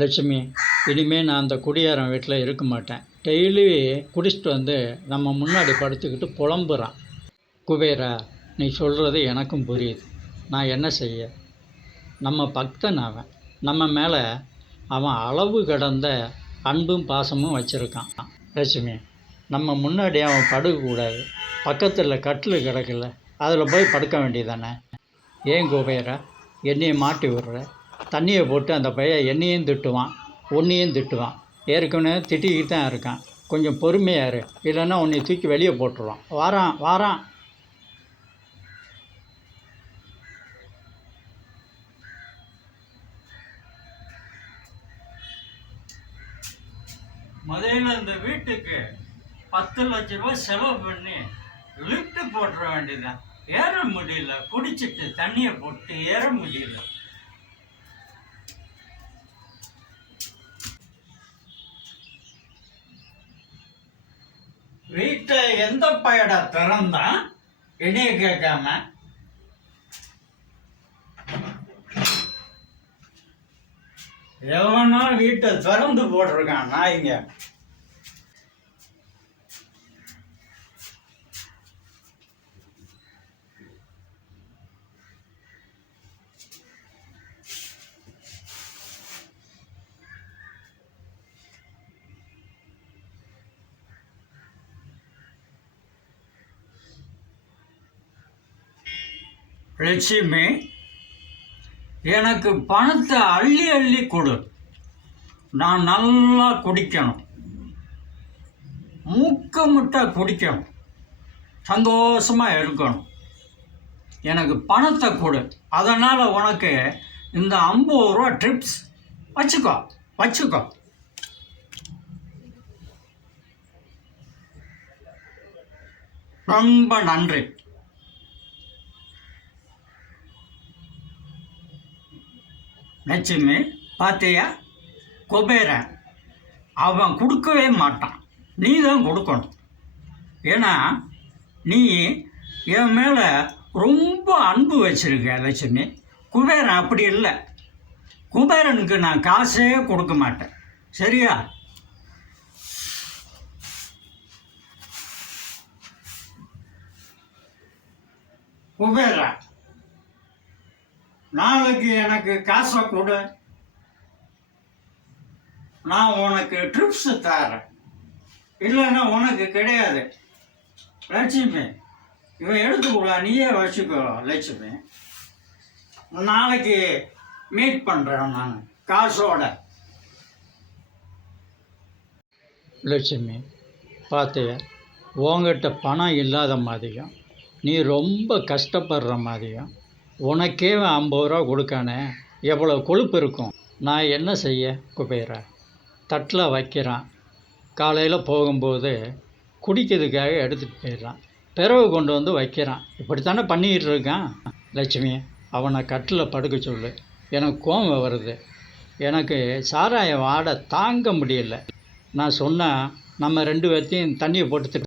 லட்சுமி, இனிமேல் நான் அந்த குடியாரன் வீட்டில் இருக்க மாட்டேன். டெய்லி குடிச்சிட்டு வந்து நம்ம முன்னாடி படுத்துக்கிட்டு புலம்புறான். குபேரா, நீ சொல்கிறது எனக்கும் புரியுது. நான் என்ன செய்ய? நம்ம பக்தன் அவன். நம்ம மேலே அவன் அளவு கடந்த அன்பும் பாசமும் வச்சுருக்கான். லட்சுமி, நம்ம முன்னாடி அவன் படுக்கக்கூடாது. பக்கத்தில் கட்டில் கிடக்கல, அதில் போய் படுக்க வேண்டியதானே? ஏன் குபேரா என்னையை மாட்டி விடுற? தண்ணியை போட்டு அந்த பையன் என்னையும் திட்டுவான், உன்னையும் திட்டுவான். ஏற்கனவே திட்டிக்கிட்டு தான் இருக்கான். கொஞ்சம் பொறுமையாக இரு, இல்லைன்னா உன்னை தூக்கி வெளியே போட்டுருவான். வாரான் வாரான். முதல்ல இந்த வீட்டுக்கு 10 லட்ச ரூபாய் செலவு பண்ணி லிஃப்ட் போட்டுற வேண்டியதான். ஏற முடியல, குடிச்சிட்டு தண்ணியை போட்டு ஏற முடியல. வீட்டை எந்த பையடா திறந்தான் என்னைய கேட்காம? எவனா வீட்டை திறந்து போட்டிருக்கான் நாய்ங்க. லட்சுமி, எனக்கு பணத்தை அள்ளி அள்ளி கொடு. நான் நல்லா குடிக்கணும், மூக்க முட்டை குடிக்கணும், சந்தோஷமாக இருக்கணும். எனக்கு பணத்தை கொடு. அதனால் உனக்கு இந்த 50 ரூபா ட்ரிப்ஸ் வச்சுக்கோ வச்சுக்கோ. ரொம்ப நன்றி. லட்சுமி, பார்த்தியா? குபேரன் அவன் கொடுக்கவே மாட்டான், நீ தான் கொடுக்கணும். ஏன்னா நீ என் மேலே ரொம்ப அன்பு வச்சிருக்க லட்சுமி. குபேரன் அப்படி இல்லை. குபேரனுக்கு நான் காசே கொடுக்க மாட்டேன், சரியா? குபேரா, நாளைக்கு எனக்கு காசை கொடு. நான் உனக்கு ட்ரிப்ஸ் தரேன், இல்லைன்னா உனக்கு கிடையாது. லட்சுமி, இவன் எடுத்துக்கூடா, நீயே வச்சுக்கோ. லட்சுமி, நாளைக்கு மீட் பண்ணுறேன் நான் காசோட. லட்சுமி, பார்த்தியா, உங்ககிட்ட பணம் இல்லாத மாதிரியும் நீ ரொம்ப கஷ்டப்படுற மாதிரியும் உனக்கே 50 ரூபா கொடுக்கானே, எவ்வளோ கொழுப்பு இருக்கும். நான் என்ன செய்ய குபேரா? தட்டில் வைக்கிறான், காலையில் போகும்போது குடிக்கிறதுக்காக எடுத்துகிட்டு போயிடுறான், பிறகு கொண்டு வந்து வைக்கிறான். இப்படித்தானே பண்ணிக்கிட்டு இருக்கான். லட்சுமி, அவனை கட்டில் படுக்க சொல்லு. எனக்கு கோபம் வருது. எனக்கு சாராயம் வாடை தாங்க முடியல. நான் சொன்னால் நம்ம 2 பேர்த்தையும் தண்ணியை போட்டு